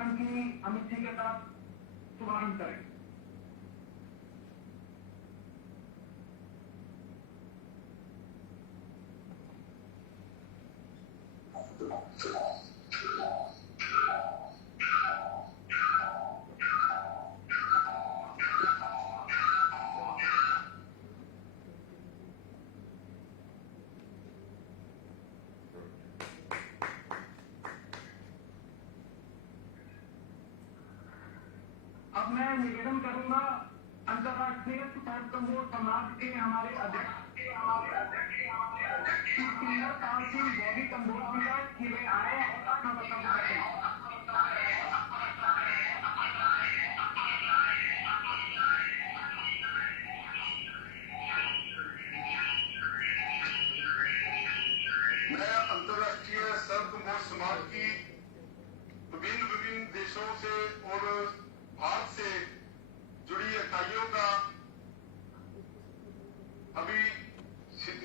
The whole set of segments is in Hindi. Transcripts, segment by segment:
कार्यक्रम की अमित जी के साथ शुभारंभ करें। अब मैं निवेदन करूंगा अंतर्राष्ट्रीय कमजोर समाज के हमारे अध्यक्ष बॉबी कम्बोज जी का कि वे आए और अपना वक्तव्य रखें। मैं अंतर्राष्ट्रीय सर्वकमजोर समाज की विभिन्न देशों से और भारत से जुड़ी इकाइयों का अभी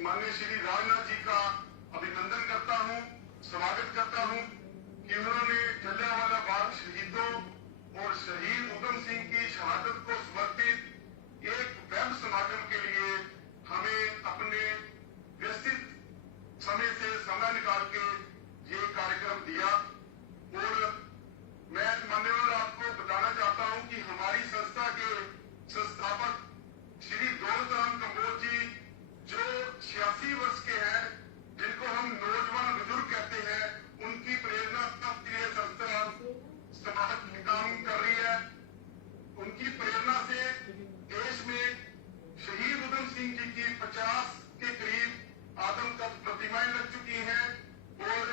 माननीय श्री राजनाथ जी का अभिनंदन करता हूं, स्वागत करता हूं कि उन्होंने जलियांवाला बाग शहीदों और शहीद उधम सिंह की शहादत को समर्पित एक वेब समागम के लिए हमें अपने व्यस्तित समय से समय निकाल के ये कार्यक्रम दिया। और मैं मान्यवर आपको बताना चाहता हूं कि हमारी संस्था के संस्थापक श्री दौलतराम कम्बोज जी जो 86 वर्ष के हैं, जिनको हम नौजवान बुजुर्ग कहते हैं, उनकी प्रेरणा के लिए संस्था समाज में काम कर रही है। उनकी प्रेरणा से देश में शहीद उधम सिंह जी की 50 के करीब आदमकद प्रतिमाएं लग चुकी हैं और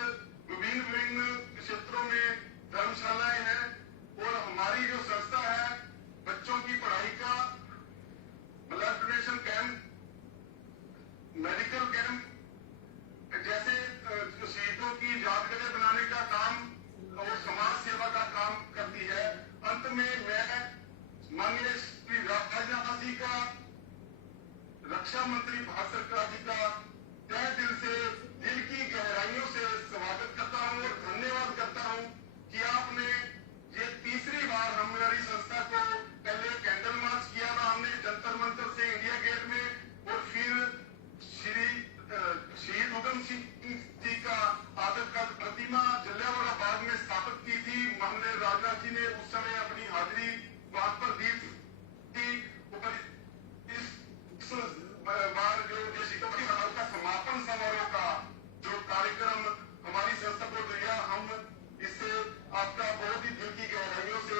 विभिन्न क्षेत्रों में धर्मशालाएं हैं। और हमारी जो संस्था है बच्चों की पढ़ाई का blood donation camp, medical camp जैसे शहीदों की यादगारें बनाने का काम और समाज सेवा का काम करती है। अंत में मैं माननीय श्री राजनाथ जी का, रक्षा मंत्री भारत सरकार जी का तहे दिल से, दिल की गहराइयों से स्वागत करता हूं और धन्यवाद करता हूं कि आपने ये तीसरी बार हमारी संस्था को पहले कैंडल मार्च किया था हमने जंतर मंतर से इंडिया गेट में, और फिर श्री शहीद उधम सिंह जी का आदमकद प्रतिमा जलियांवाला बाग में स्थापित की थी। माननीय राजनाथ जी ने उस समय अपनी हाजिरी वहां पर दी थी। इस बार जो शिक्षापति महल का समापन समारोह का जो कार्यक्रम हमारी संस्था को दिया, हम इससे आपका बहुत ही दिल की गहराइयों से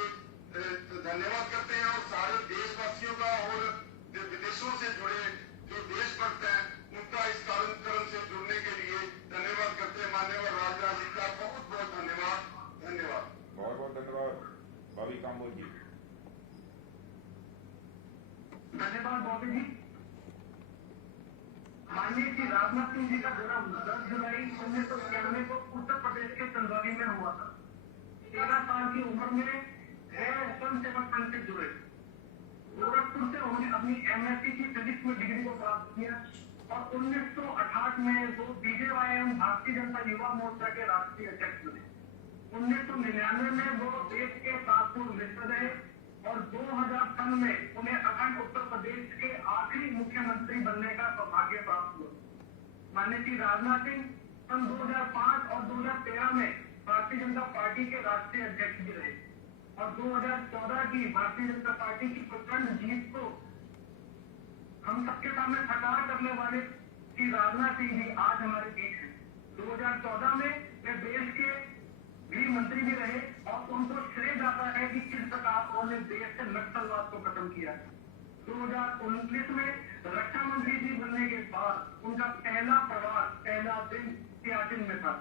धन्यवाद करते हैं। और सारे देशवासियों का और विदेशों से जुड़े जो देशभक्त हैं उनका इस कार्यक्रम से जुड़ने के लिए धन्यवाद करते हैं। मान्यवर राजनाथ जी का बहुत बहुत धन्यवाद। धन्यवाद, बहुत बहुत धन्यवाद बॉबी कम्बोज जी। धन्यवाद बॉबी जी। माननीय श्री राजनाथ सिंह जी का जन्म 10 जुलाई 1991 को उत्तर प्रदेश के चंदौली में हुआ था। 13 साल की उम्र में स्वयं सेवक संघ से जुड़े। गोरखपुर से उन्होंने अपनी MSc की फिजिक्स में डिग्री को प्राप्त किया और 1968 में वो BJYM भारतीय जनता युवा मोर्चा के राष्ट्रीय अध्यक्ष बने। 1999 में वो देश के 7 मिनिस्टर रहे और 2003 में उन्हें अखंड उत्तर प्रदेश के आखिरी मुख्यमंत्री बनने का सौभाग्य प्राप्त हुआ। माननीय श्री राजनाथ सिंह सन 2005 और 2013 में भारतीय जनता पार्टी के राष्ट्रीय अध्यक्ष भी रहे और 2014 की भारतीय जनता पार्टी की प्रचंड जीत को हम सबके सामने साकार करने वाले श्री राजनाथ सिंह जी आज हमारे बीच हैं। 2014 में वे देश के गृह मंत्री भी रहे और उनको श्रेय जाता है कि किस प्रकार उन्होंने देश से नक्सलवाद को खत्म किया। 2019 में रक्षा मंत्री जी बनने के बाद उनका पहला प्रवास, पहला दिन सियाचिन में था।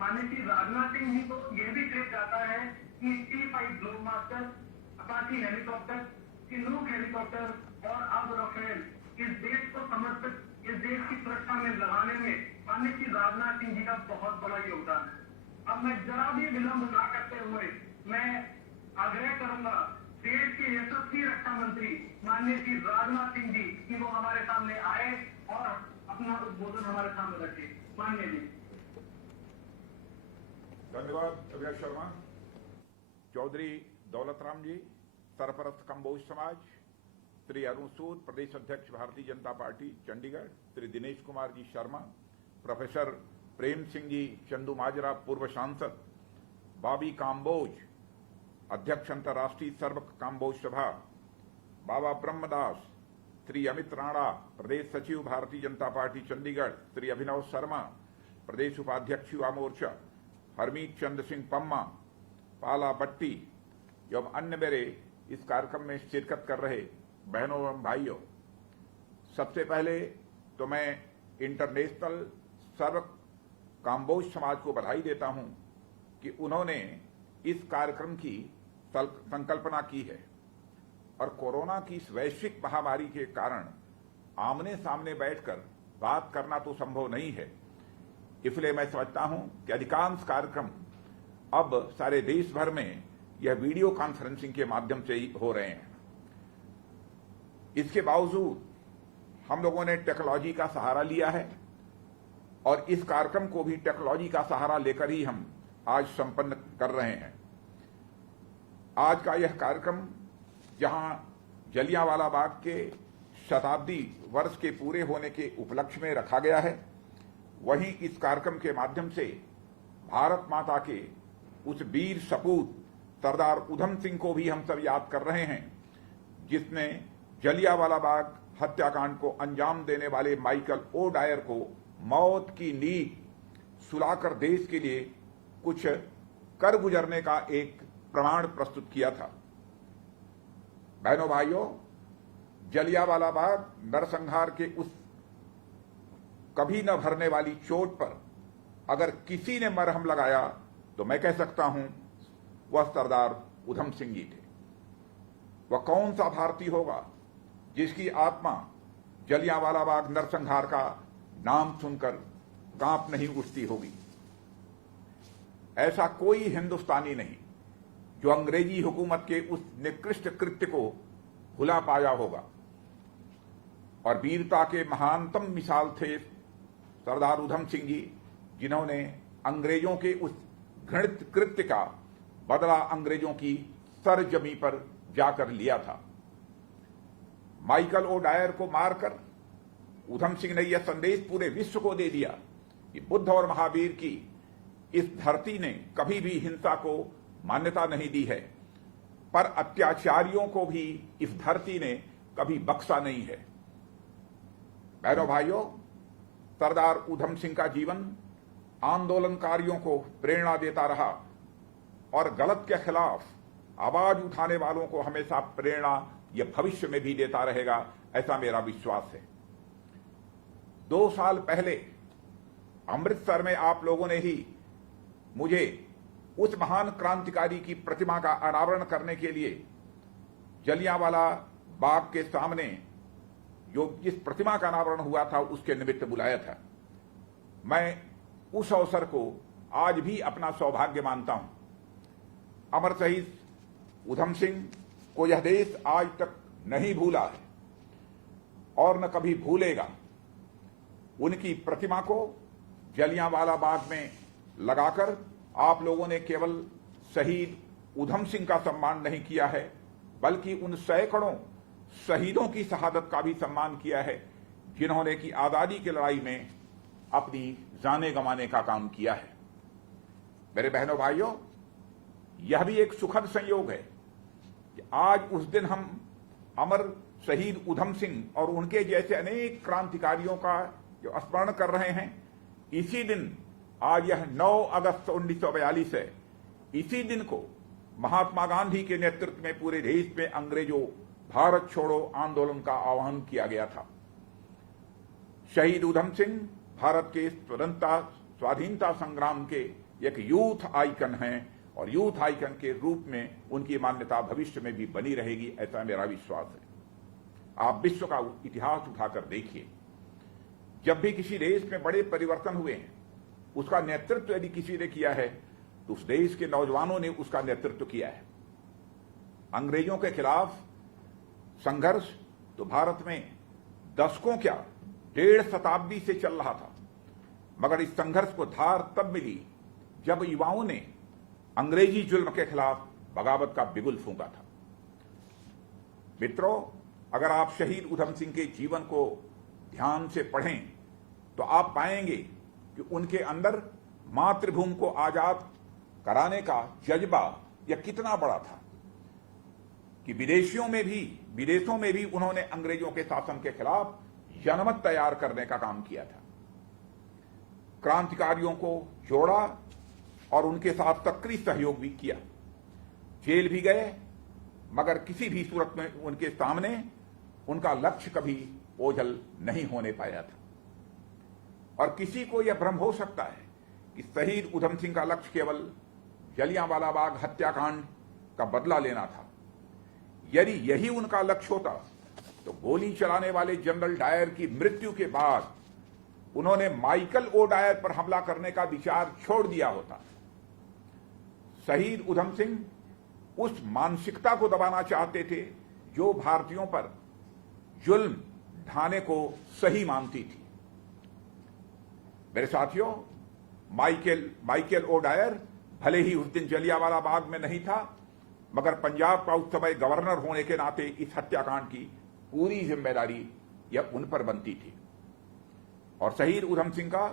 माननीय श्री राजनाथ सिंह जी को यह भी श्रेय जाता है कि T-5 Globemaster, Apache helicopter, Chinook helicopter और अब राफेल इस देश को समर्पित, इस देश की सुरक्षा में लगाने में माननीय श्री राजनाथ सिंह जी का बहुत बड़ा योगदान है। अब मैं जरा भी विलंब ना करते हुए मैं आग्रह करूंगा देश के यशस्वी रक्षा मंत्री माननीय श्री राजनाथ सिंह जी कि वो हमारे सामने आए और अपना उद्बोधन हमारे सामने रखे। माननीय जी। धन्यवाद अभिलाष शर्मा। चौधरी दौलत राम जी, सरपरस्त कंबोज समाज, श्री अरुण सूद, प्रदेश अध्यक्ष भारतीय जनता पार्टी चंडीगढ़, श्री दिनेश कुमार जी शर्मा, प्रोफेसर प्रेम सिंह जी चंदू माजरा, पूर्व सांसद, बाबी काम्बोज, अध्यक्ष अंतर्राष्ट्रीय सर्व काम्बोज सभा, बाबा ब्रह्मदास, श्री अमित राणा, प्रदेश सचिव भारतीय जनता पार्टी चंडीगढ़, श्री अभिनव शर्मा, प्रदेश उपाध्यक्ष युवा मोर्चा, हरमीत चंद्र सिंह पम्मा, पाला बट्टी एवं अन्य मेरे इस कार्यक्रम में शिरकत कर रहे बहनों एवं भाइयों, सबसे पहले तो मैं इंटरनेशनल सर्व काम्बोज समाज को बधाई देता हूं कि उन्होंने इस कार्यक्रम की संकल्पना की है और कोरोना की इस वैश्विक महामारी के कारण आमने सामने बैठकर बात करना तो संभव नहीं है। इसलिए मैं समझता हूं कि अधिकांश कार्यक्रम अब सारे देश भर में यह वीडियो कॉन्फ्रेंसिंग के माध्यम से ही हो रहे हैं। इसके बावजूद हम लोगों ने टेक्नोलॉजी का सहारा लिया है और इस कार्यक्रम को भी टेक्नोलॉजी का सहारा लेकर ही हम आज संपन्न कर रहे हैं। आज का यह कार्यक्रम जहां जलियांवाला बाग के शताब्दी वर्ष के पूरे होने के उपलक्ष्य में रखा गया है, वहीं इस कार्यक्रम के माध्यम से भारत माता के उस वीर सपूत सरदार उधम सिंह को भी हम सब याद कर रहे हैं, जिसने जलियांवाला बाग हत्याकांड को अंजाम देने वाले माइकल ओ डायर को मौत की नींद सुलाकर देश के लिए कुछ कर गुजरने का एक प्रमाण प्रस्तुत किया था। बहनों भाइयों, जलियांवाला बाग नरसंहार के उस कभी न भरने वाली चोट पर अगर किसी ने मरहम लगाया तो मैं कह सकता हूं वह सरदार उधम सिंह जी थे। वह कौन सा भारतीय होगा जिसकी आत्मा जलियांवाला बाग नरसंहार का नाम सुनकर कांप नहीं उठती होगी। ऐसा कोई हिंदुस्तानी नहीं जो अंग्रेजी हुकूमत के उस निकृष्ट कृत्य को भुला पाया होगा। और वीरता के महानतम मिसाल थे सरदार उधम सिंह जी, जिन्होंने अंग्रेजों के उस घृणित कृत्य का बदला अंग्रेजों की सरजमी पर जाकर लिया था। माइकल ओ डायर को मारकर उधम सिंह ने यह संदेश पूरे विश्व को दे दिया कि बुद्ध और महावीर की इस धरती ने कभी भी हिंसा को मान्यता नहीं दी है, पर अत्याचारियों को भी इस धरती ने कभी बख्शा नहीं है। बहनों भाइयों, सरदार उधम सिंह का जीवन आंदोलनकारियों को प्रेरणा देता रहा और गलत के खिलाफ आवाज उठाने वालों को हमेशा प्रेरणा यह भविष्य में भी देता रहेगा, ऐसा मेरा विश्वास है। 2 साल पहले अमृतसर में आप लोगों ने ही मुझे उस महान क्रांतिकारी की प्रतिमा का अनावरण करने के लिए जलियांवाला बाग के सामने जो जिस प्रतिमा का अनावरण हुआ था उसके निमित्त बुलाया था। मैं उस अवसर को आज भी अपना सौभाग्य मानता हूं। अमर शहीद उधम सिंह को यह देश आज तक नहीं भूला है और न कभी भूलेगा। उनकी प्रतिमा को जलियांवाला बाग में लगाकर आप लोगों ने केवल शहीद उधम सिंह का सम्मान नहीं किया है, बल्कि उन सैकड़ों शहीदों की शहादत का भी सम्मान किया है, जिन्होंने की आजादी की लड़ाई में अपनी जाने गंवाने का काम किया है। मेरे बहनों भाइयों, यह भी एक सुखद संयोग है कि आज उस दिन हम अमर शहीद उधम सिंह और उनके जैसे अनेक क्रांतिकारियों का जो स्मरण कर रहे हैं। इसी दिन आज यह 9 अगस्त 1942 है। इसी दिन को महात्मा गांधी के नेतृत्व में पूरे देश में अंग्रेजों भारत छोड़ो आंदोलन का आह्वान किया गया था। शहीद उधम सिंह भारत के स्वाधीनता संग्राम के एक यूथ आइकन हैं और यूथ आइकन के रूप में उनकी मान्यता भविष्य में भी बनी रहेगी, ऐसा मेरा विश्वास है। आप विश्व का इतिहास उठाकर देखिए, जब भी किसी देश में बड़े परिवर्तन हुए हैं, उसका नेतृत्व यदि किसी ने किया है तो उस देश के नौजवानों ने उसका नेतृत्व किया है। अंग्रेजों के खिलाफ संघर्ष तो भारत में दशकों क्या 1.5 शताब्दी से चल रहा था, मगर इस संघर्ष को धार तब मिली जब युवाओं ने अंग्रेजी जुल्म के खिलाफ बगावत का बिगुल फूंका था। मित्रों, अगर आप शहीद उधम सिंह के जीवन को ध्यान से पढ़ें तो आप पाएंगे कि उनके अंदर मातृभूमि को आजाद कराने का जज्बा यह कितना बड़ा था कि विदेशों में भी उन्होंने अंग्रेजों के शासन के खिलाफ जनमत तैयार करने का काम किया था। क्रांतिकारियों को जोड़ा और उनके साथ सक्रिय सहयोग भी किया। जेल भी गए, मगर किसी भी सूरत में उनके सामने उनका लक्ष्य कभी ओझल नहीं होने पाया था। और किसी को यह भ्रम हो सकता है कि शहीद उधम सिंह का लक्ष्य केवल जलियांवाला बाग हत्याकांड का बदला लेना था। यदि यही उनका लक्ष्य होता तो गोली चलाने वाले जनरल डायर की मृत्यु के बाद उन्होंने माइकल ओ डायर पर हमला करने का विचार छोड़ दिया होता। शहीद उधम सिंह उस मानसिकता को दबाना चाहते थे जो भारतीयों पर जुल्म ढाने को सही मानती थी। मेरे साथियों, माइकल ओ डायर भले ही उस दिन जलियांवाला बाग में नहीं था, मगर पंजाब का उस समय गवर्नर होने के नाते इस हत्याकांड की पूरी जिम्मेदारी यह उन पर बनती थी। और शहीद उधम सिंह का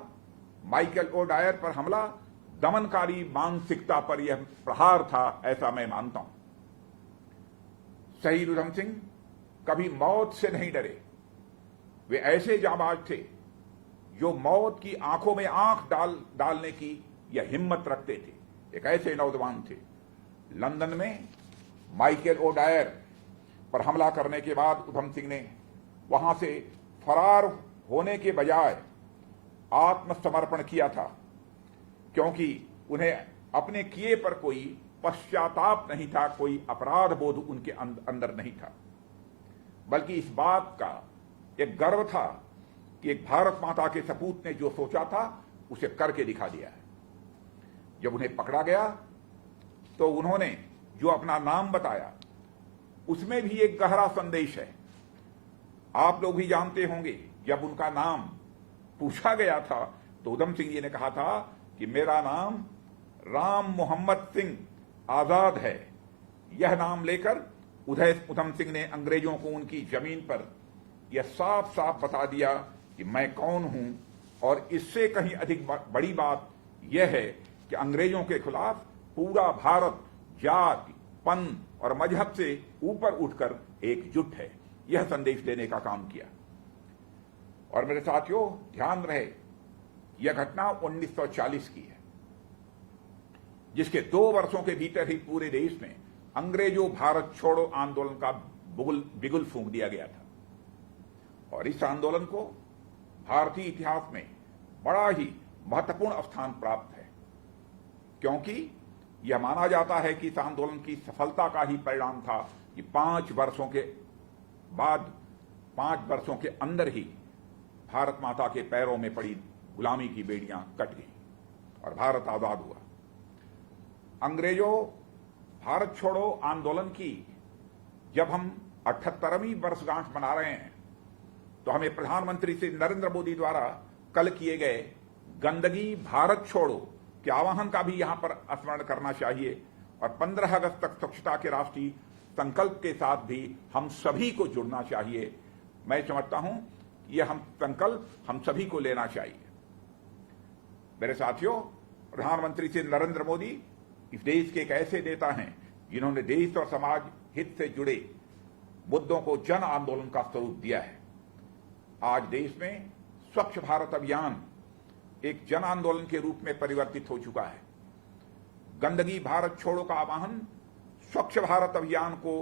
माइकल ओ डायर पर हमला दमनकारी मानसिकता पर यह प्रहार था, ऐसा मैं मानता हूं। शहीद उधम सिंह कभी मौत से नहीं डरे। वे ऐसे जाबाज थे जो मौत की आंखों में आंख डालने की यह हिम्मत रखते थे। एक ऐसे नौजवान थे। लंदन में माइकल ओ डायर पर हमला करने के बाद उधम सिंह ने वहां से फरार होने के बजाय आत्मसमर्पण किया था, क्योंकि उन्हें अपने किए पर कोई पश्चाताप नहीं था, कोई अपराध बोध उनके अंदर नहीं था, बल्कि इस बात का एक गर्व था कि एक भारत माता के सपूत ने जो सोचा था उसे करके दिखा दिया है। जब उन्हें पकड़ा गया तो उन्होंने जो अपना नाम बताया उसमें भी एक गहरा संदेश है। आप लोग भी जानते होंगे, जब उनका नाम पूछा गया था तो उधम सिंह जी ने कहा था कि मेरा नाम राम मोहम्मद सिंह आजाद है। यह नाम लेकर उधम सिंह ने अंग्रेजों को उनकी जमीन पर यह साफ साफ बता दिया कि मैं कौन हूं। और इससे कहीं अधिक बड़ी बात यह है कि अंग्रेजों के खिलाफ पूरा भारत जाति, पंथ और मजहब से ऊपर उठकर एकजुट है। यह संदेश देने का काम किया। और मेरे साथियों, ध्यान रहे, यह घटना 1940 की है, जिसके 2 वर्षों के भीतर ही पूरे देश में अंग्रेजों भारत छोड़ो आंदोलन का बिगुल फूंक दिया गया था। और इस आंदोलन को भारतीय इतिहास में बड़ा ही महत्वपूर्ण स्थान प्राप्त है, क्योंकि यह माना जाता है कि इस आंदोलन की सफलता का ही परिणाम था कि 5 वर्षों के बाद, 5 वर्षों के अंदर ही भारत माता के पैरों में पड़ी गुलामी की बेड़ियां कट गईं और भारत आजाद हुआ। अंग्रेजों भारत छोड़ो आंदोलन की जब हम 78वीं वर्षगांठ मना रहे हैं तो हमें प्रधानमंत्री श्री नरेंद्र मोदी द्वारा कल किए गए गंदगी भारत छोड़ो के आह्वान का भी यहां पर स्मरण करना चाहिए। और 15 अगस्त तक स्वच्छता के राष्ट्रीय संकल्प के साथ भी हम सभी को जुड़ना चाहिए। मैं समझता हूं कि यह संकल्प हम सभी को लेना चाहिए। मेरे साथियों, प्रधानमंत्री श्री नरेंद्र मोदी इस देश के एक ऐसे नेता हैं जिन्होंने देश और समाज हित से जुड़े मुद्दों को जन आंदोलन का स्वरूप दिया है। आज देश में स्वच्छ भारत अभियान एक जन आंदोलन के रूप में परिवर्तित हो चुका है। गंदगी भारत छोड़ो का आह्वान स्वच्छ भारत अभियान को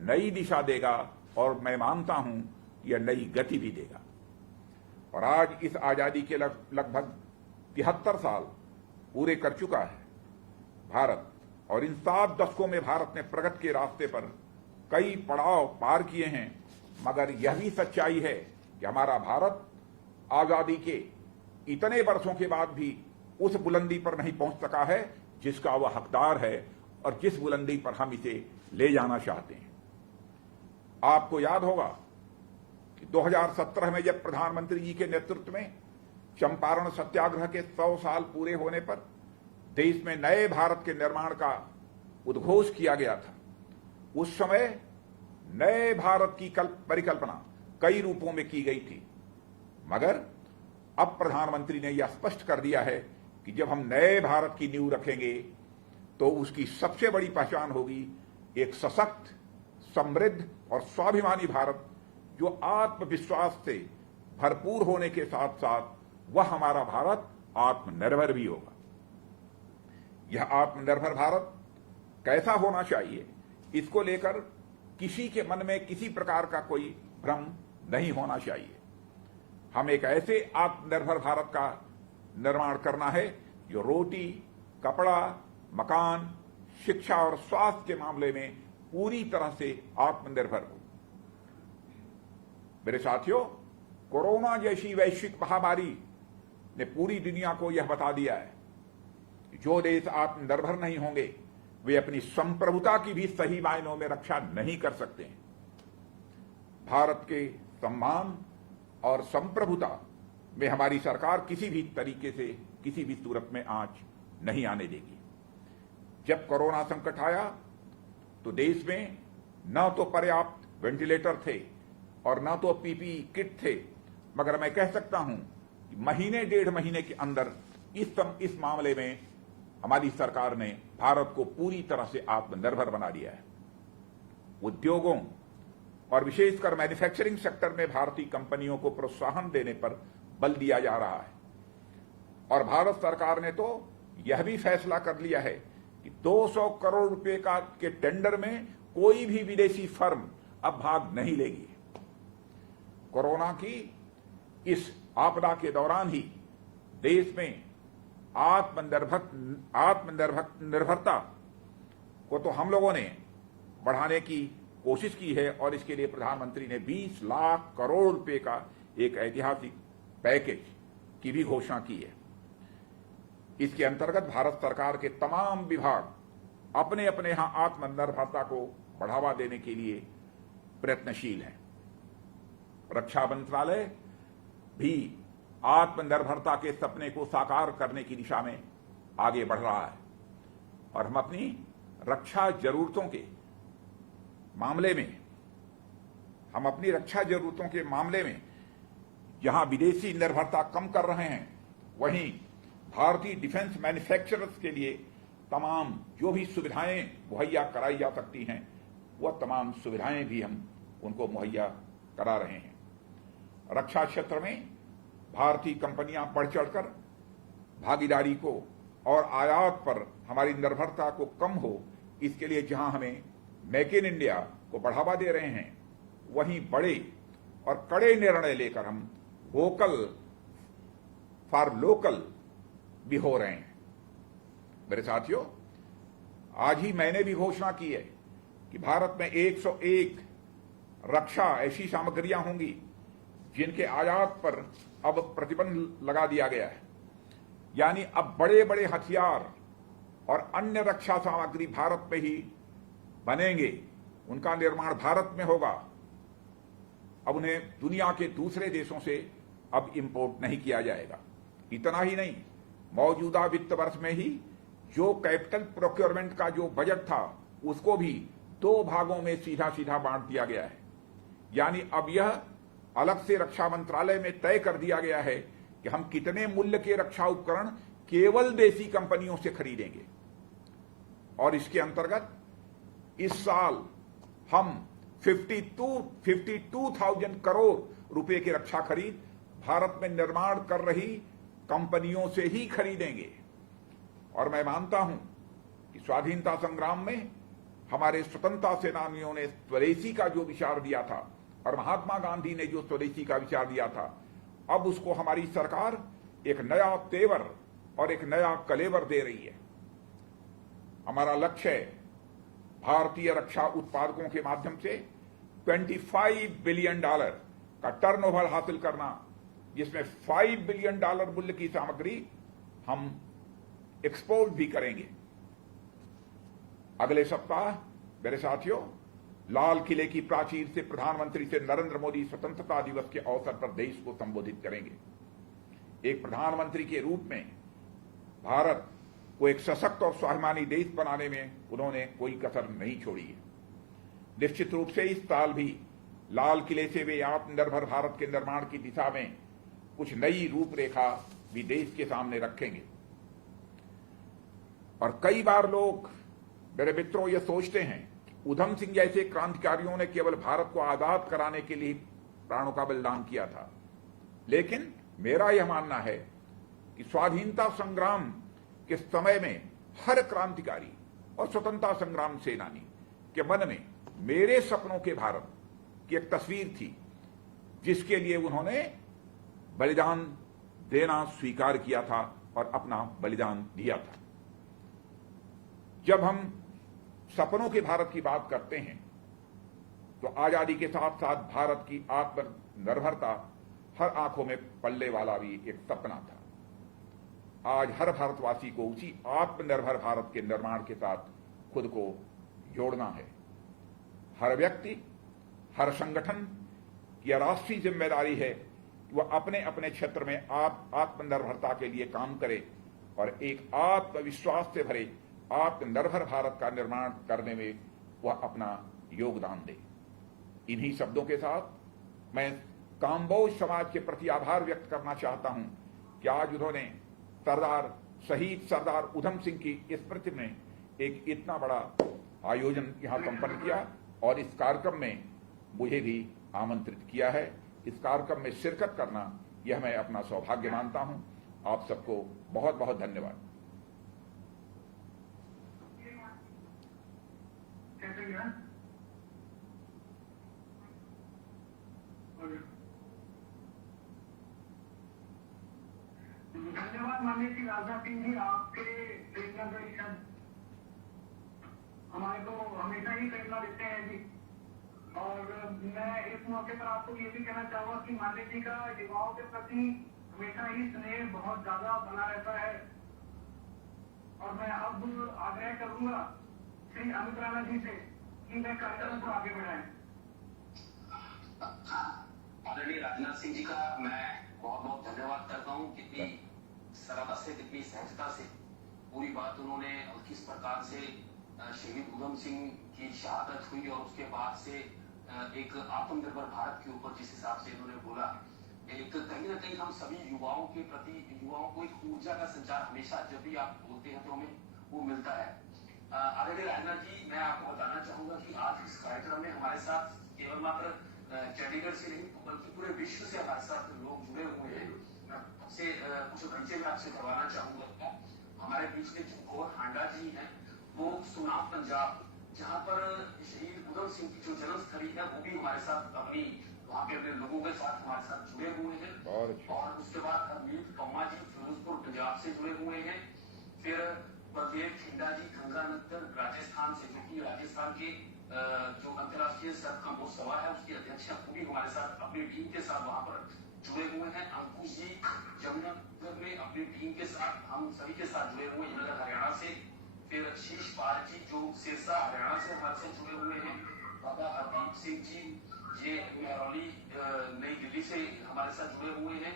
नई दिशा देगा और मैं मानता हूं यह नई गति भी देगा। और आज इस आजादी के लगभग 73 साल पूरे कर चुका है भारत, और इन 7 दशकों में भारत ने प्रगति के रास्ते पर कई पड़ाव पार किए हैं। मगर यह भी सच्चाई है कि हमारा भारत आजादी के इतने वर्षों के बाद भी उस बुलंदी पर नहीं पहुंच सका है जिसका वह हकदार है और जिस बुलंदी पर हम इसे ले जाना चाहते हैं। आपको याद होगा कि 2017 में जब प्रधानमंत्री जी के नेतृत्व में चंपारण सत्याग्रह के 100 साल पूरे होने पर देश में नए भारत के निर्माण का उद्घोष किया गया था, उस समय नए भारत की परिकल्पना कई रूपों में की गई थी, मगर अब प्रधानमंत्री ने यह स्पष्ट कर दिया है कि जब हम नए भारत की नींव रखेंगे तो उसकी सबसे बड़ी पहचान होगी एक सशक्त, समृद्ध और स्वाभिमानी भारत, जो आत्मविश्वास से भरपूर होने के साथ साथ वह हमारा भारत आत्मनिर्भर भी होगा। यह आत्मनिर्भर भारत कैसा होना चाहिए, इसको लेकर किसी के मन में किसी प्रकार का कोई भ्रम नहीं होना चाहिए। हम एक ऐसे आत्मनिर्भर भारत का निर्माण करना है जो रोटी, कपड़ा, मकान, शिक्षा और स्वास्थ्य के मामले में पूरी तरह से आत्मनिर्भर हो। मेरे साथियों, कोरोना जैसी वैश्विक महामारी ने पूरी दुनिया को यह बता दिया है कि जो देश आत्मनिर्भर नहीं होंगे वे अपनी संप्रभुता की भी सही मायनों में रक्षा नहीं कर सकते हैं। भारत के सम्मान और संप्रभुता में हमारी सरकार किसी भी तरीके से, किसी भी सूरत में आंच नहीं आने देगी। जब कोरोना संकट आया तो देश में न तो पर्याप्त वेंटिलेटर थे और न तो पीपीई किट थे, मगर मैं कह सकता हूं कि महीने डेढ़ महीने के अंदर इस मामले में हमारी सरकार ने भारत को पूरी तरह से आत्मनिर्भर बना दिया है। उद्योगों और विशेषकर मैन्युफैक्चरिंग सेक्टर में भारतीय कंपनियों को प्रोत्साहन देने पर बल दिया जा रहा है और भारत सरकार ने तो यह भी फैसला कर लिया है कि 200 करोड़ रुपए के टेंडर में कोई भी विदेशी फर्म अब भाग नहीं लेगी। कोरोना की इस आपदा के दौरान ही देश में आत्मनिर्भरता को तो हम लोगों ने बढ़ाने की कोशिश की है और इसके लिए प्रधानमंत्री ने 20 लाख करोड़ रुपए का एक ऐतिहासिक पैकेज की भी घोषणा की है। इसके अंतर्गत भारत सरकार के तमाम विभाग अपने अपने यहां आत्मनिर्भरता को बढ़ावा देने के लिए प्रयत्नशील हैं। रक्षा मंत्रालय भी आत्मनिर्भरता के सपने को साकार करने की दिशा में आगे बढ़ रहा है और हम अपनी रक्षा जरूरतों के मामले में जहां विदेशी निर्भरता कम कर रहे हैं, वहीं भारतीय डिफेंस मैन्युफैक्चरर्स के लिए तमाम जो भी सुविधाएं मुहैया कराई जा सकती हैं, वह तमाम सुविधाएं भी हम उनको मुहैया करा रहे हैं। रक्षा क्षेत्र में भारतीय कंपनियां बढ़ चढ़कर भागीदारी को और आयात पर हमारी निर्भरता को कम हो, इसके लिए जहां हमें मेक इन इंडिया को बढ़ावा दे रहे हैं, वहीं बड़े और कड़े निर्णय लेकर हम वोकल फॉर लोकल भी हो रहे हैं। मेरे साथियों, आज ही मैंने भी घोषणा की है कि भारत में 101 रक्षा ऐसी सामग्रियां होंगी जिनके आयात पर अब प्रतिबंध लगा दिया गया है। यानी अब बड़े बड़े हथियार और अन्य रक्षा सामग्री भारत में ही बनेंगे, उनका निर्माण भारत में होगा। अब उन्हें दुनिया के दूसरे देशों से अब इंपोर्ट नहीं किया जाएगा। इतना ही नहीं, मौजूदा वित्त वर्ष में ही जो कैपिटल प्रोक्योरमेंट का जो बजट था, उसको भी 2 भागों में सीधा सीधा बांट दिया गया है। यानी अब यह अलग से रक्षा मंत्रालय में तय कर दिया गया है कि हम कितने मूल्य के रक्षा उपकरण केवल देसी कंपनियों से खरीदेंगे और इसके अंतर्गत इस साल हम 52,000 करोड़ रुपए की रक्षा खरीद भारत में निर्माण कर रही कंपनियों से ही खरीदेंगे। और मैं मानता हूं कि स्वाधीनता संग्राम में हमारे स्वतंत्रता सेनानियों ने स्वदेशी का जो विचार दिया था और महात्मा गांधी ने जो स्वदेशी का विचार दिया था, अब उसको हमारी सरकार एक नया तेवर और एक नया कलेवर दे रही है। हमारा लक्ष्य है भारतीय रक्षा उत्पादकों के माध्यम से $25 बिलियन का टर्नओवर हासिल करना, जिसमें $5 बिलियन मूल्य की सामग्री हम एक्सपोर्ट भी करेंगे। अगले सप्ताह मेरे साथियों, लाल किले की प्राचीर से प्रधानमंत्री से नरेंद्र मोदी स्वतंत्रता दिवस के अवसर पर देश को संबोधित करेंगे। एक प्रधानमंत्री के रूप में भारत को एक सशक्त और स्वाभिमानी देश बनाने में उन्होंने कोई कसर नहीं छोड़ी है। निश्चित रूप से इस साल भी लाल किले से वे आत्मनिर्भर भारत के निर्माण की दिशा में कुछ नई रूपरेखा भी देश के सामने रखेंगे। और कई बार लोग, मेरे मित्रों, ये सोचते हैं कि उधम सिंह जैसे क्रांतिकारियों ने केवल भारत को आजाद कराने के लिए प्राणों का बलिदान किया था, लेकिन मेरा यह मानना है कि स्वाधीनता संग्राम के समय में हर क्रांतिकारी और स्वतंत्रता संग्राम सेनानी के मन में मेरे सपनों के भारत की एक तस्वीर थी, जिसके लिए उन्होंने बलिदान देना स्वीकार किया था और अपना बलिदान दिया था। जब हम सपनों के भारत की बात करते हैं तो आजादी के साथ साथ भारत की आत्मनिर्भरता हर आंखों में पलने वाला भी एक सपना था। आज हर भारतवासी को उसी आत्मनिर्भर भारत के निर्माण के साथ खुद को जोड़ना है। हर व्यक्ति, हर संगठन की राष्ट्रीय जिम्मेदारी है कि वह अपने अपने क्षेत्र में आत्मनिर्भरता के लिए काम करे और एक आत्मविश्वास से भरे आत्मनिर्भर भारत का निर्माण करने में वह अपना योगदान दे। इन्हीं शब्दों के साथ मैं काम्बोज समाज के प्रति आभार व्यक्त करना चाहता हूं कि आज उन्होंने शहीद सरदार उधम सिंह की स्मृति में एक इतना बड़ा आयोजन यहां संपन्न किया और इस कार्यक्रम में मुझे भी आमंत्रित किया है। इस कार्यक्रम में शिरकत करना यह मैं अपना सौभाग्य मानता हूं। आप सबको बहुत बहुत धन्यवाद। धन्यवाद माननीय श्री राजनाथ सिंह जी, आपके प्रेरणादायी शब्द हमारे को हमेशा ही प्रेरणा देते हैं जी। और मैं इस मौके पर आपको ये भी कहना चाहूंगा कि माननीय जी का युवाओं के प्रति हमेशा ही स्नेह बहुत ज्यादा बना रहता है। और मैं अब आग्रह करूंगा श्री अमित राणा जी से कि मैं कार्यक्रम को आगे बढ़ाएं। आदरणीय राजनाथ सिंह जी का मैं बहुत बहुत धन्यवाद करता हूँ। कितनी सरलता से, कितनी सहजता से पूरी बात उन्होंने, किस प्रकार से शहीद उधम सिंह की शहादत हुई और उसके बाद से एक आत्मनिर्भर भारत के ऊपर जिस हिसाब से इन्होंने बोला, एक कहीं ना कहीं हम सभी युवाओं के प्रति, युवाओं को एक ऊर्जा का संचार हमेशा जब भी आप बोलते हैं तो हमें वो मिलता है। आदरणीय राजनाथ जी, मैं आपको बताना चाहूंगा कि आज इस कार्यक्रम में हमारे साथ केवल मात्र चंडीगढ़ से नहीं बल्कि पूरे विश्व से हमारे साथ लोग जुड़े हुए हैं। मैं आपसे कुछ परिचय में आपसे करवाना चाहूंगा। हमारे बीच में जो गौर हांडा जी हैं, वो सुनाम पंजाब, जहां पर शहीद उधम सिंह की जो जन्मस्थली है, वो भी हमारे साथ अपनी वहाँ पे अपने लोगों के साथ हमारे साथ जुड़े हुए हैं। और उसके बाद हरमीत पम्मा जी फिरोजपुर पंजाब से जुड़े हुए हैं। फिर बलदेव खिंडा जी गंगानगर राजस्थान से, जो कि राजस्थान के जो अंतर्राष्ट्रीय काम्बोज सभा है उसकी अध्यक्ष है, वो भी हमारे साथ अपनी टीम के साथ वहां पर जुड़े हुए हैं। अंकुश जी जमुनानगर में अपनी टीम के साथ, हम सभी के साथ जुड़े हुए हैं हरियाणा से। फिर शीश पाल जी जो सिरसा हरियाणा से हमारे से जुड़े हुए हैं। बाबा हरदीप सिंह जी ये महरौली नई दिल्ली से हमारे साथ जुड़े हुए हैं।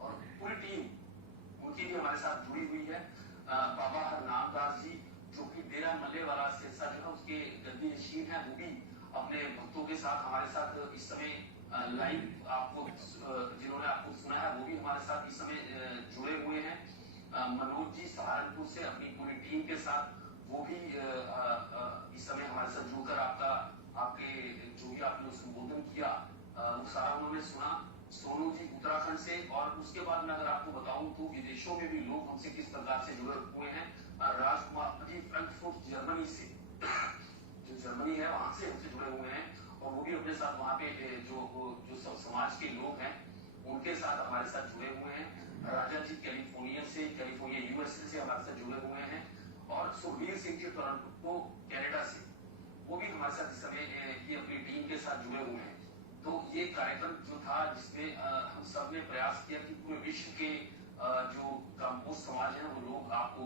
और पूरी टीम उनकी भी हमारे साथ जुड़ी हुई है। बाबा हरनाम दास जी जो कि डेरा मल्ले वाला सिरसा जो है उसके गद्दी नशीन है, वो भी अपने भक्तों के साथ हमारे साथ इस समय लाइव आपको जिन्होंने आपको सुना है वो भी हमारे साथ इस समय जुड़े हुए हैं। मनोज जी सहारनपुर से अपनी पूरी टीम के साथ वो भी इस समय हमारे साथ जुड़कर आपके जो भी आपने संबोधन किया वो सारा उन्होंने सुना। सोनू जी उत्तराखंड से। और उसके बाद मैं अगर आपको बताऊं तो विदेशों में भी लोग हमसे किस प्रकार से जुड़े हुए हैं। राजकुमार जी फ्रैंकफर्ट जर्मनी से, जो जर्मनी है वहां से हमसे जुड़े हुए हैं और वो भी अपने साथ वहां पे जो सब समाज के लोग हैं उनके साथ हमारे साथ जुड़े हुए हैं। राजा जी कैलिफोर्निया यूएसए से हमारे साथ जुड़े हुए हैं। और सुखबीर सिंह जी टोरंटो कनाडा से, वो भी हमारे साथ इस समय की अपनी टीम के साथ जुड़े हुए हैं। तो ये कार्यक्रम जो था जिसमें हम सब ने प्रयास किया कि पूरे विश्व के जो काम्बोज समाज है वो लोग आपको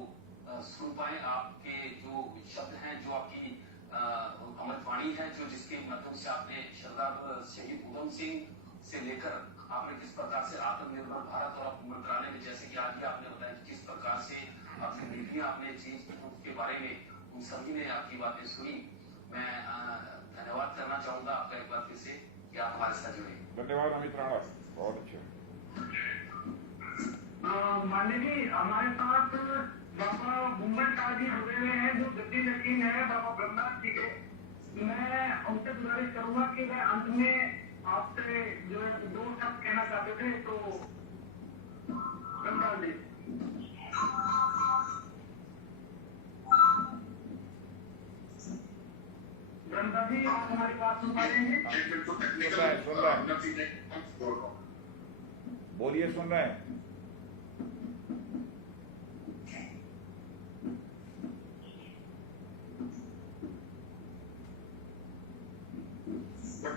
सुन पाए, आपके जो शब्द हैं, जो आपकी अमृतवाणी है, जो जिसके माध्यम से आपने सरदार शहीद उधम सिंह से लेकर आपने किस प्रकार से आत्मनिर्भर भारत और मंत्रालय में, जैसे कि आज भी आपने बताया किस प्रकार से आपकी नीतियां आपने चेंज की उसके बारे में उन सभी ने आपकी बातें सुनी। मैं धन्यवाद करना चाहूंगा आपका एक बार फिर से कि आप हमारे साथ जुड़े। धन्यवाद अमित राणा, बहुत अच्छे। मान्य जी, हमारे साथ बाबा बुम्बन शाह जी जुड़े हुए हैं जो गद्दी नशीन है बाबा ब्रह्मनाथ जी के। मैं उनसे गुजारिश करूंगा कि वह अंत में आपसे जो 2 शब्द कहना चाहते थे, तो ब्रह्मनाथ जी। ब्रह्मनाथ जी, आप हमारी बात सुन पा रहे हैं? सुन रहा है, बोलिए, सुन रहे हैं।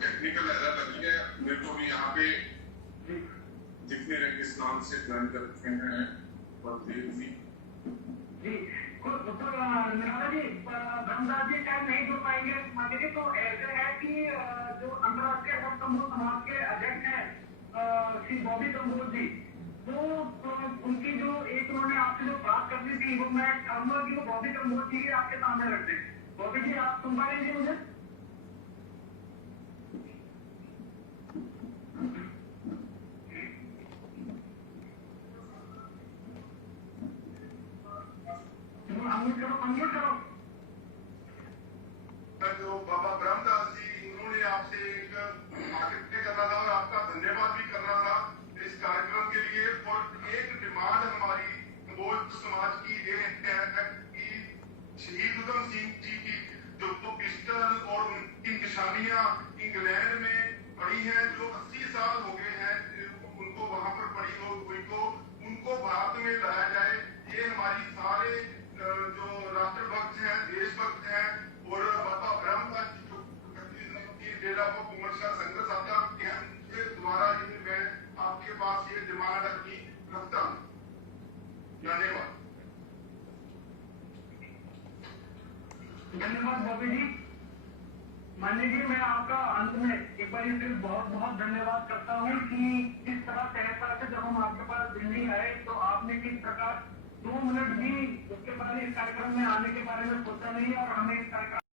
टेक्निकल एरर लगी है मेरे को भी यहाँ पे जितने रेगिस्तान से ज्वाइन कर रखे हैं जी निराला जी, ब्रह्मदास जी शायद नहीं जुड़ पाएंगे मान्य जी। तो ऐसे है कि जो अंतर्राष्ट्रीय समूह समाज के अध्यक्ष हैं श्री बॉबी कम्बोज जी, वो उनकी जो एक उन्होंने आपसे जो बात करनी थी, वो मैं चाहूंगा कि वो बॉबी कम्बोज जी आपके सामने रख दें। बॉबी जी, आप सुन पा रहे हैं मुझे? जो बाबा ब्रह्मदास जी, उन्होंने आपसे एक आग्रह करना था और आपका धन्यवाद भी करना था इस कार्यक्रम के लिए। और एक डिमांड हमारी कम्बोज समाज की ये है कि शहीद उधम सिंह जी की जो पिस्टल और उनकी निशानियां इंग्लैंड में पड़ी हैं, जो 80 साल हो गए हैं उनको वहां पर पड़ी हो हुई को, उनको भारत में लाया जाए। ये हमारी सारे जो राष्ट्रभक्त हैं, देशभक्त हैं और बाबा ब्रह्मदास जी डेरा संघर्ष आता के द्वारा मैं आपके पास ये डिमांड अपनी रखता हूँ। धन्यवाद। धन्यवाद बॉबी जी। मान्य जी, मैं आपका अंत में एक बार फिर बहुत बहुत धन्यवाद करता हूँ कि इस तरह सहजता से जब हम आपके पास दिल्ली आए तो आपने किस प्रकार 2 मिनट भी उसके बाद इस कार्यक्रम में आने के बारे में सोचा नहीं और हमें इस कार्यक्रम